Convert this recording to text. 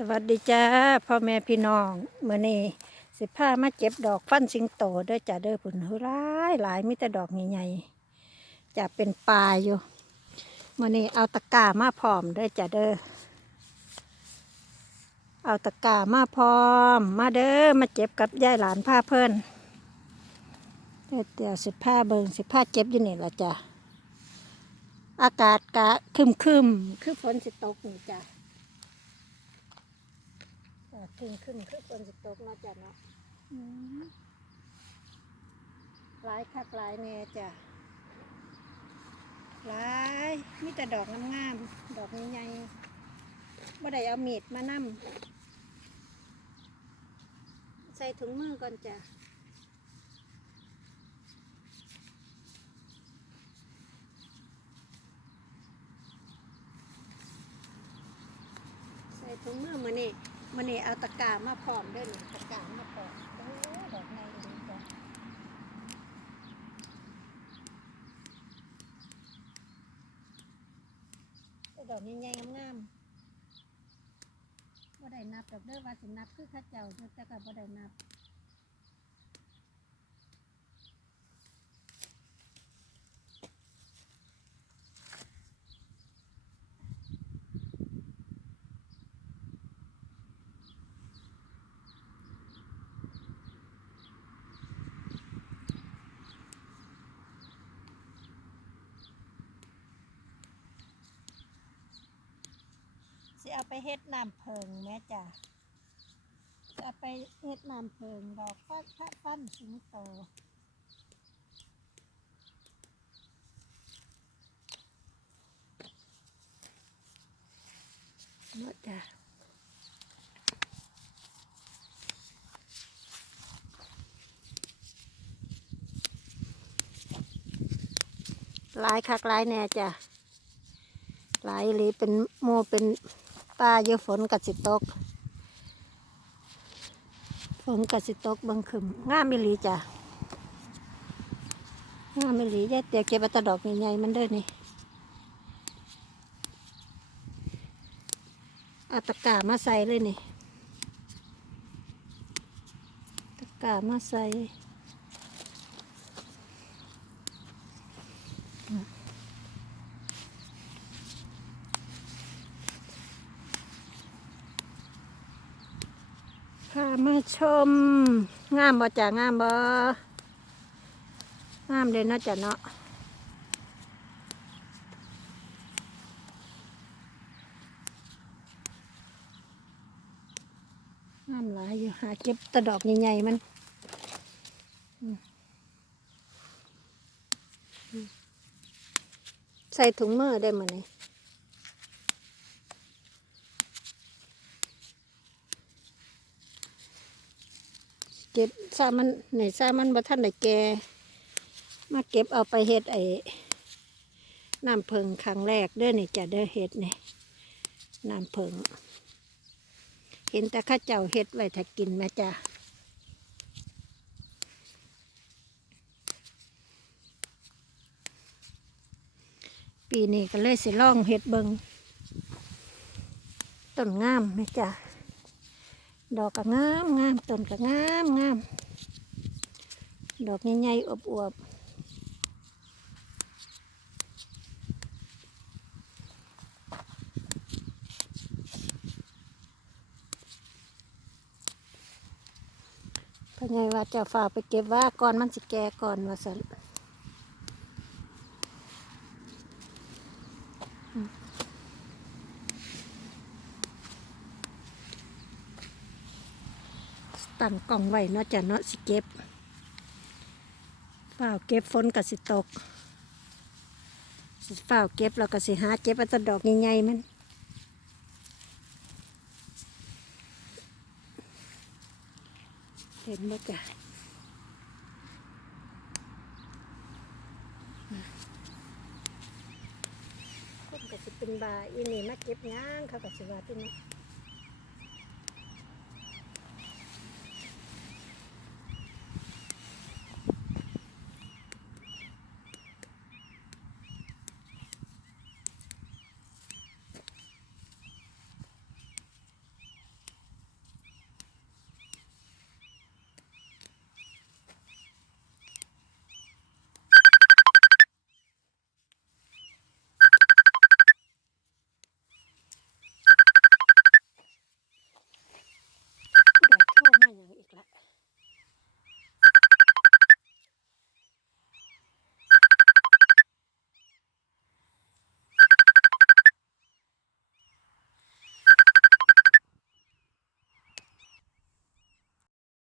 สวัสดีจ้าพ่อแม่พี่น้องเมื่อนี้สิพามาเก็บดอกฟันสิงโตด้อจ้าเด้อผุนหหลายหลายมีแต่ดอกใหญ่ๆจะเป็นปลายอยู่เมื่อนี้เอาตะกร้ามาพร้อมด้อจ้าเด้อเอาตะกร้ามาพร้อม มาเด้อมาเจ็บกับยายหลานผ้าเพิ่นเดี๋ยวเดี๋ยวสิผ้าเบิงสิผ้าเจ็บอยู่นี่ละจ้ะอากาศกะคึมคึมคือฝนสิตกนี่จ้ะ จ้ะครึ่งครึ่งคือฝนสิตกเนาะจ้ะเนาะอืมหลายคักหลายแน่จ้ะหลายมีแต่ดอกงามๆดอกใหญ่ๆบ่ได้เอามีดมานำใส่ถุงมือก่อนจ้ะใส่ถุงมือมานี่ มันี่เอาตะกามาพร้อมเด้วยตะกามาพร้อมโอ้ดอกใหญ่ดีจ้ะดอกใหญ่ๆงามๆบ่ได้นับดอกเด้อว่าสินับคือข้าเจ้าเด้อแต่ก็บ่ได้นับ สิเอาไปเฮ็ดน้ำเพิงแม่จ้ะจะไปเฮ็ดน้ำเพิงดอกฟันพระฟันสิงโตเนาะจ้ะลายคักลายแน่จ้ะลายหรือเป็นโมเป็น ป่าเยอะฝนกัดสิตก ฝนกัดสิตกบังคึมงามมิลีจ้ะงามมิลียายเตียเก็บเอาแตะดอกใหญ่ๆมันเด้อนี่อาตะกามาใส่เลยนี่ ตะกามาใส่ พามาชม งามบ่จ้ะงามบ่งามเลยนาะจ้ะเนาะงามหลายอยู่หาเก็บตะดอกใหญ่ๆมันใส่ถุงมือได้มั้ยนี่เก็บซามันไหนซามันบ่ทันได้แก่มาเก็บเอาไปเฮ็ดไอ้น้ำเพิงครั้งแรกเด้อนี่จะเด้อเฮ็ดนี่น้ำเพิงเห็นแต่ข้าเจ้าเฮ็ดไว้ถ้ากินม่จ้ะปีนี้ก็เลยสิลองเฮ็ดเบิงต้นงามแม่จ้ะ ดอกก็งามงามต้นก็งามงามดอกใหญ่ๆอวบๆเป็นไงว่าจะฝากไปเก็บว่าก่อนมันสิแก่ก่อนว่าสันอืม ตั้งกล่องไว้เนาะจ้ะเนาะสิเก็บเปล่าเก็บฝนกับสิตกสิเปล่าเก็บแล้วก็สิหาเก็บอาแตดอกใหญ่ๆมันเห็นไหมจ้ะคนก็สิเป็นบาอีนี่มาเก็บย่างเขาก็สิว่าที่นี่